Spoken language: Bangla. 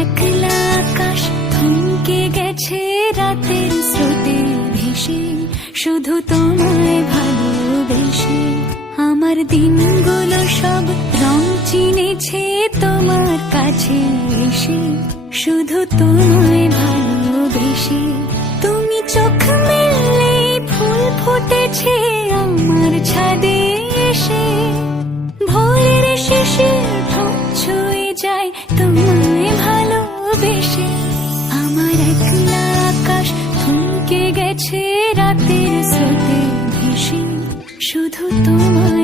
একলা আকাশ থমকে গেছে রাতের স্রোতে ভেসে, শুধু তোমায় ভালোবেসে। আমার দিনগুলো সব রং চিনেছে তোমার কাছে এসে, শুধু তোমায় ভালোবেসে। তুমি চোখ মেললে ফুল ফুটেছে আমার ছাদে এসে, ভোরের শেষে ঠোঁট ছুঁয়ে যায় তোমায় ভালোবেসে। আমার একলা আকাশ থমকে গেছে রাতের স্রোতে ভেসে, শুধু তোমায়